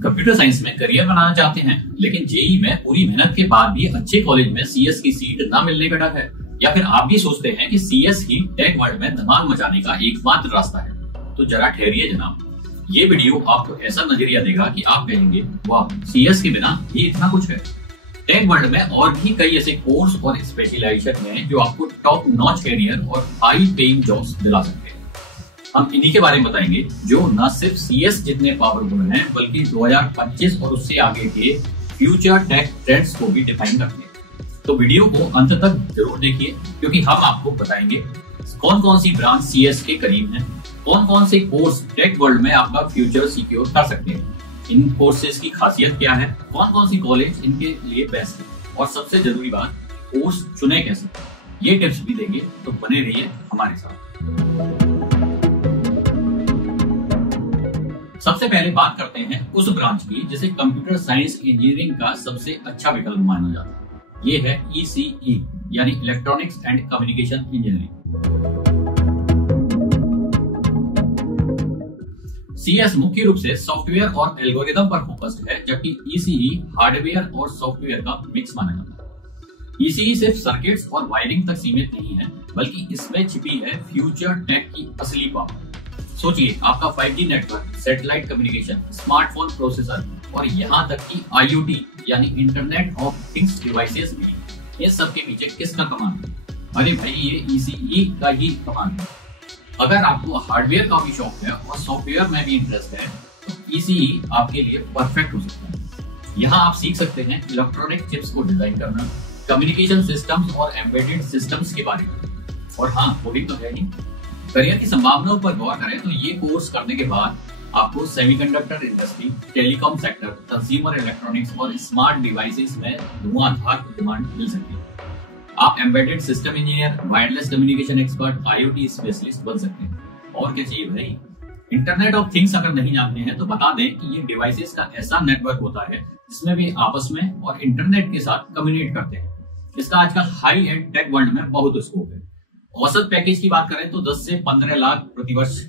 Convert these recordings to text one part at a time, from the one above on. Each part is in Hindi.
कंप्यूटर साइंस में करियर बनाना चाहते हैं लेकिन जेई में पूरी मेहनत के बाद भी अच्छे कॉलेज में सीएस की सीट न मिलने का डर है, या फिर आप भी सोचते हैं कि सीएस ही टेक वर्ल्ड में धमाल मचाने का एकमात्र रास्ता है, तो जरा ठहरिए जनाब। ये वीडियो आपको ऐसा नजरिया देगा कि आप कहेंगे वाह, सीएस के बिना ये इतना कुछ है। टेक वर्ल्ड में और भी कई ऐसे कोर्स और स्पेशलाइजेशन हैं जो आपको टॉप नॉच कैरियर और हाई पेइंग जॉब्स दिला सकते हैं। हम इन्हीं के बारे में बताएंगे जो न सिर्फ सीएस जितने पावरफुल हैं बल्कि 2025 और उससे आगे के फ्यूचर टेक ट्रेंड्स को भी डिफाइन करते हैं। तो वीडियो को अंत तक जरूर देखिए क्योंकि हम आपको बताएंगे कौन कौन सी ब्रांच सीएस के करीब हैं, कौन कौन से कोर्स टेक वर्ल्ड में आपका फ्यूचर सिक्योर कर सकते हैं, इन कोर्सेज की खासियत क्या है, कौन कौन सी कॉलेज इनके लिए बेस्ट है और सबसे जरूरी बात, कोर्स चुने कैसे। ये टिप्स भी देंगे, तो बने रहिए हमारे साथ। सबसे पहले बात करते हैं उस ब्रांच की जिसे कंप्यूटर साइंस इंजीनियरिंग का सबसे अच्छा विकल्प माना जाता है। ये है ECE यानी electronics and communication engineering. CS मुख्य रूप से सॉफ्टवेयर और एल्गोरिदम पर फोकस्ड है, जबकि ECE हार्डवेयर और सॉफ्टवेयर का मिक्स माना जाता है। ECE सिर्फ सर्किट्स और वायरिंग तक सीमित नहीं है बल्कि इसमें छिपी है फ्यूचर टेक की असली पावर। सोचिए, आपका 5G network, satellite communication, smartphone processor और यहाँ तक कि IoT यानी इंटरनेट ऑफ थिंग्स डिवाइसेस भी, ये सब के पीछे किसका कमान है? अरे भाई, ये ECE का ही कमान है। अगर आपको हार्डवेयर का भी शौक है और सॉफ्टवेयर में भी इंटरेस्ट है तो ECE आपके लिए परफेक्ट हो सकता है। यहाँ आप सीख सकते हैं इलेक्ट्रॉनिक चिप्स को डिजाइन करना, कम्युनिकेशन सिस्टम्स और एम्बेडेड सिस्टम्स के बारे में, और हाँ, कोडिंग तो है ही। करियर की संभावनाओं पर गौर करें तो ये कोर्स करने के बाद आपको semiconductor industry, telecom sector, consumer electronics और स्मार्ट डिवाइसेस में धुआंधार डिमांड मिल सकती है। आप embedded system engineer, wireless communication expert, IoT specialist बन सकते हैं। और क्या चाहिए भाई? इंटरनेट ऑफ थिंग्स अगर नहीं जानते हैं तो बता दें कि ये डिवाइसेस का ऐसा नेटवर्क होता है जिसमें वे आपस में और इंटरनेट के साथ कम्युनिकेट करते हैं। इसका आजकल हाई एंड टेक वर्ल्ड में बहुत स्कोप है। औसत पैकेज की बात करें तो 10 से 15 लाख प्रति वर्ष,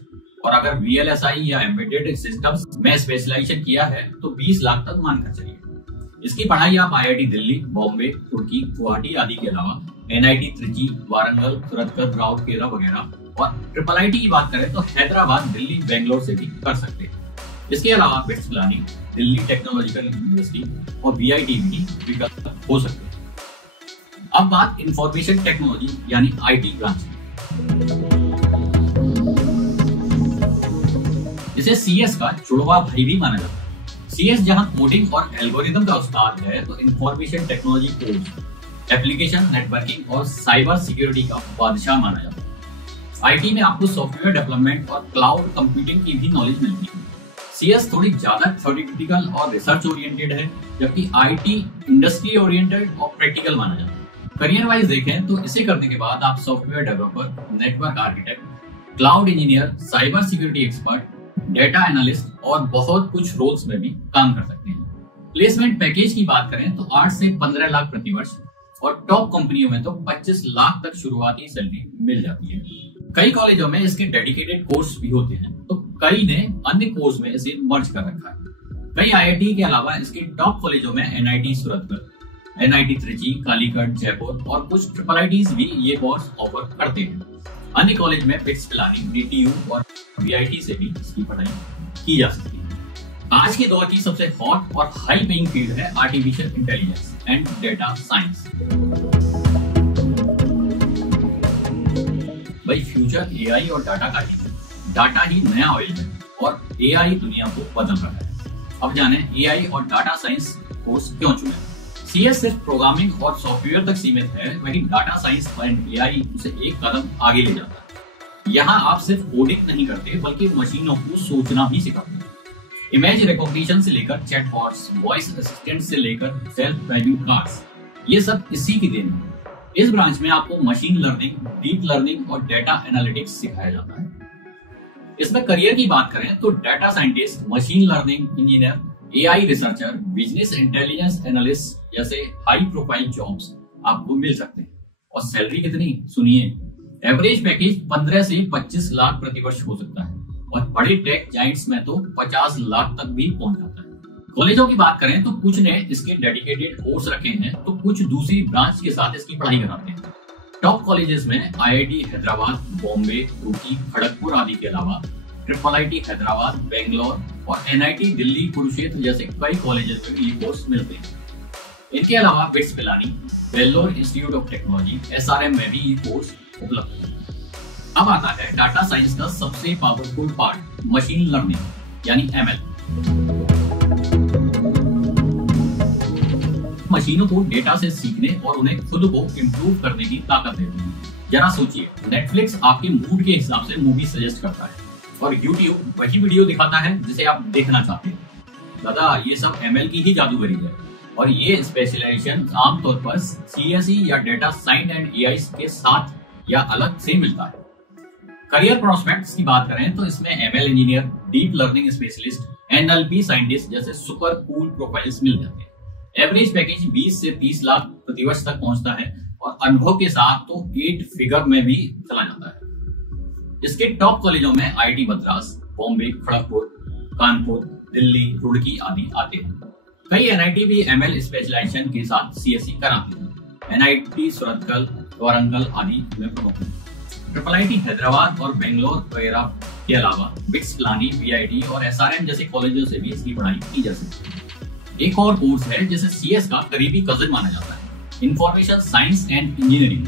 और अगर VLSI या एम्बेडेड सिस्टम्स में स्पेशलाइजेशन किया है तो 20 लाख तक मानकर चलिए। इसकी पढ़ाई आप IIT दिल्ली, बॉम्बे, तुर्की, गुवाहाटी आदि के अलावा NIT त्रिची, वारंगल, सुरतगढ़, राउरकेला वगैरह, और IIIT की बात करें तो हैदराबाद, दिल्ली, बेंगलोर से भी कर सकते हैं। इसके अलावा bits Pilani, Delhi technological university और VIT भी विकल्प हो सकते हैं। अब बात इंफॉर्मेशन टेक्नोलॉजी यानी IT ब्रांच की, जिसे CS का जुड़वा भाई भी माना जाता है। CS जहां कोडिंग और एल्गोरिदम का उस्ताद है तो information technology course application, networking और साइबर सिक्योरिटी का बादशाह माना जाता है। IT में आपको सॉफ्टवेयर डेवलपमेंट और क्लाउड कंप्यूटिंग की भी नॉलेज मिलती है। CS थोड़ी ज्यादा थ्योरेटिकल और रिसर्च ओरिएंटेड है, जबकि IT इंडस्ट्री ओरिएंटेड और प्रैक्टिकल माना जाता है। करियर वाइज देखें तो इसे करने के बाद आप software developer, network architect, cloud engineer, cyber security expert, data analyst और बहुत कुछ रोल्स में भी काम कर सकते हैं। प्लेसमेंट पैकेज की बात करें तो 8 से 15 लाख प्रति वर्ष, और टॉप कंपनियों में तो 25 लाख तक शुरुआती सैलरी मिल जाती है। कई कॉलेजों में इसके डेडिकेटेड कोर्स भी होते हैं, तो कई ने अन्य कोर्स में इसे मर्ज कर रखा है। कई IIT के अलावा इसके टॉप कॉलेजों में NIT सुरतगढ़, NIT त्रिची, कालीकट, जयपुर और कुछ IIITs भी ये कोर्स ऑफर करते हैं। अन्य कॉलेज में बिट्स पिलानी, DTU और VIT से भी इसकी पढ़ाई की जा सकती है। आज के दौर की सबसे हॉट और हाई पेइंग फील्ड है artificial intelligence and data science. भाई, फ्यूचर AI और डाटा का ही है। डाटा ही नया ऑयल है और AI दुनिया को बदल रहा है। अब जाने AI और डाटा साइंस कोर्स क्यों चुने। CS सिर्फ प्रोग्रामिंग और सॉफ्टवेयर तक सीमित है, वहीं डाटा साइंस एंड AI उसे एक कदम आगे ले जाता है। यहाँ आप सिर्फ कोडिंग नहीं करते बल्कि मशीनों को सोचना भी सिखाते हैं। इमेज रिकॉग्निशन से लेकर चैटबॉट्स, वॉइस असिस्टेंट से लेकर सेल्फ ड्राइविंग कार्स, ये सब इसी की देन है। इस ब्रांच में आपको मशीन लर्निंग, डीप लर्निंग और डेटा एनालिटिक्स सिखाया जाता है। इसमें करियर की बात करें तो data scientist, machine learning engineer, AI researcher, business intelligence analyst जैसे हाई प्रोफाइल जॉब्स आपको मिल सकते हैं। और सैलरी कितनी सुनिए, एवरेज पैकेज 15 से 25 लाख प्रति वर्ष हो सकता है, और बड़े टेक जाइंट्स में तो 50 लाख तक भी पहुंच जाता है। कॉलेजों की बात करें तो कुछ ने इसके डेडिकेटेड कोर्स रखे हैं, तो कुछ दूसरी ब्रांच के साथ इसकी पढ़ाई कराते हैं। टॉप कॉलेजेस में आईआईटी हैदराबाद, बॉम्बे, रूड़की, खड़गपुर आदि के अलावा IIIT हैदराबाद, बेंगलोर और NIT दिल्ली, कुरुक्षेत्र जैसे कई कॉलेजेस में ये कोर्स मिलते हैं। इनके अलावा bits Pilani, Vellore institute of technology, SRM में भी ये कोर्स उपलब्ध है। अब आता है डाटा साइंस का सबसे पावरफुल पार्ट, मशीन लर्निंग यानी ML। मशीनों को डेटा से सीखने और उन्हें खुद को इम्प्रूव करने की ताकत देती है। जरा सोचिए, नेटफ्लिक्स आपके मूड के हिसाब से मूवी सजेस्ट करता है और यूट्यूब वही वीडियो दिखाता है जिसे आप देखना चाहते हैं। दादा, ये सब ML की ही जादूगरी है और ये स्पेशलाइजेशन आमतौर पर CSE या डेटा साइंस एंड AI के साथ या अलग से मिलता है। करियर प्रोस्पेक्ट्स की बात करें तो इसमें ML engineer, deep learning specialist, NLP scientist जैसे सुपर कूल प्रोफाइल्स मिल जाते हैं। एवरेज पैकेज 20 से 30 लाख प्रतिवर्ष तक पहुंचता है और अनुभव के साथ तो 8 फिगर में भी चला जाता है। इसके टॉप कॉलेजों में IIT मद्रास, बॉम्बे, खड़गपुर, कानपुर, दिल्ली, रुड़की आदि आते हैं। कई NIT भी ML स्पेशलाइजेशन के साथ CSE कराते हैं। NIT सुरतकल, वारंगल आदि में प्रमुख हैं। IIIT हैदराबाद और बेंगलोर वगैरह के अलावा बिट्स पिलानी, VIT और SRM जैसे कॉलेजों से भी इसकी पढ़ाई की जा सकती है। एक और कोर्स है जिसे CS का करीबी कजिन माना जाता है, इंफॉर्मेशन साइंस एंड इंजीनियरिंग।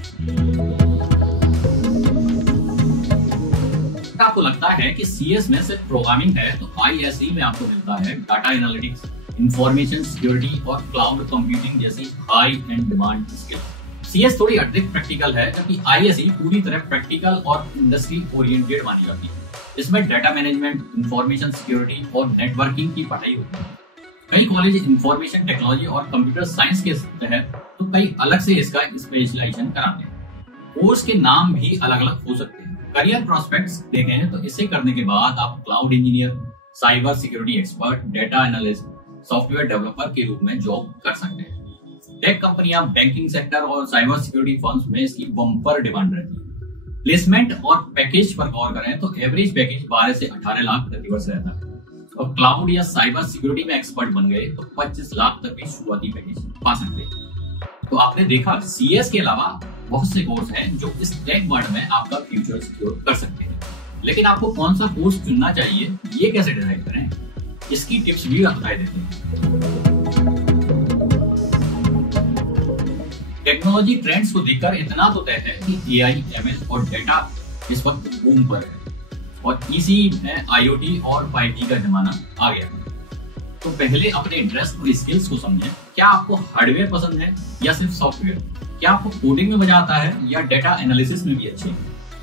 आपको लगता है कि CS में सिर्फ प्रोग्रामिंग है, तो ISE में आपको मिलता है डाटा एनालिटिक्स, इंफॉर्मेशन सिक्योरिटी और क्लाउड कंप्यूटिंग जैसी high and demand skills. CS थोड़ी अतिरिक्त प्रैक्टिकल है, जबकि ISE पूरी तरह प्रैक्टिकल और इंडस्ट्री ओरिएंटेड मानी जाती है। इसमें डाटा मैनेजमेंट, इंफॉर्मेशन सिक्योरिटी और नेटवर्किंग की पढ़ाई होती है। कई कॉलेज इंफॉर्मेशन टेक्नोलॉजी और कंप्यूटर साइंस के तहत तो कई अलग से इसका स्पेशलाइजेशन कराते हैं। कोर्स के नाम भी अलग अलग हो सकते हैं। करियर प्रोस्पेक्ट्स देखें तो इसे करने के बाद आप cloud engineer, cyber security expert, data analyst, software developer के रूप में जॉब कर सकते हैं। टेक कंपनियां, बैंकिंग सेक्टर और साइबर सिक्योरिटी फर्म्स में इसकी बम्पर डिमांड रहती है। प्लेसमेंट और पैकेज पर गौर करें तो एवरेज पैकेज 12 से 18 लाख प्रतिवर्ष रहता है और क्लाउड या साइबर सिक्योरिटी में एक्सपर्ट बन गए तो 25 लाख तक भी शुरुआती पैकेज पा सकते हैं। तो आपने देखा, CS के अलावा बहुत से कोर्स हैं जो इस टेक वर्ल्ड में आपका फ्यूचर सिक्योर कर सकते हैं। लेकिन आपको कौन सा कोर्स चुनना चाहिए, ये कैसे डिसाइड करें, इसकी टिप्स भी बता देते हैं। टेक्नोलॉजी ट्रेंड्स को देखकर इतना तो तय है कि AI, ML और डेटा इस वक्त बूम पर है और इसी में IoT और 5G का जमाना आ गया है। तो पहले अपने इंटरेस्ट और स्किल्स को समझें। क्या आपको हार्डवेयर पसंद है या सिर्फ सॉफ्टवेयर? क्या आपको कोडिंग में मजा आता है या डेटा एनालिसिस में भी अच्छे हैं?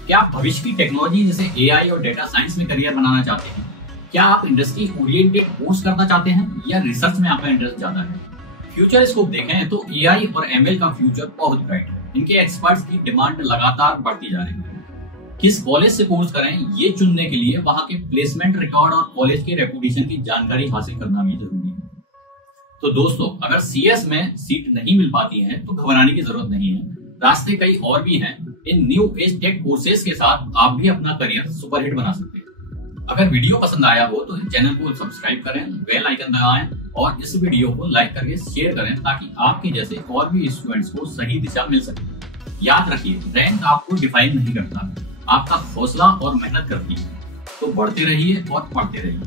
क्या आप भविष्य की टेक्नोलॉजी जैसे AI और डेटा साइंस में करियर बनाना चाहते हैं? क्या आप इंडस्ट्री ओरिएंटेड कोर्स करना चाहते हैं या रिसर्च में आपका इंटरेस्ट ज्यादा है? फ्यूचर स्कोप देखें तो AI और ML का फ्यूचर बहुत ब्राइट है। इनके एक्सपर्ट्स की डिमांड लगातार बढ़ती जा रही है। किस कॉलेज से कोर्स करें, ये चुनने के लिए वहां के प्लेसमेंट रिकॉर्ड और कॉलेज के रेपुटेशन की जानकारी हासिल करना भी जरूरी है। तो दोस्तों, अगर CS में सीट नहीं मिल पाती है तो घबराने की जरूरत नहीं है। रास्ते कई और भी हैं। इन न्यू एज टेक कोर्सेज के साथ आप भी अपना करियर सुपरहिट बना सकते हैं। अगर वीडियो पसंद आया हो तो इस चैनल को सब्सक्राइब करें, बेल आइकन दबाएं और इस वीडियो को लाइक करके शेयर करें ताकि आपके जैसे और भी स्टूडेंट्स को सही दिशा मिल सके। याद रखिए, रैंक आपको डिफाइन नहीं करता, आपका हौसला और मेहनत करती है। तो बढ़ते रहिए और पढ़ते रहिए।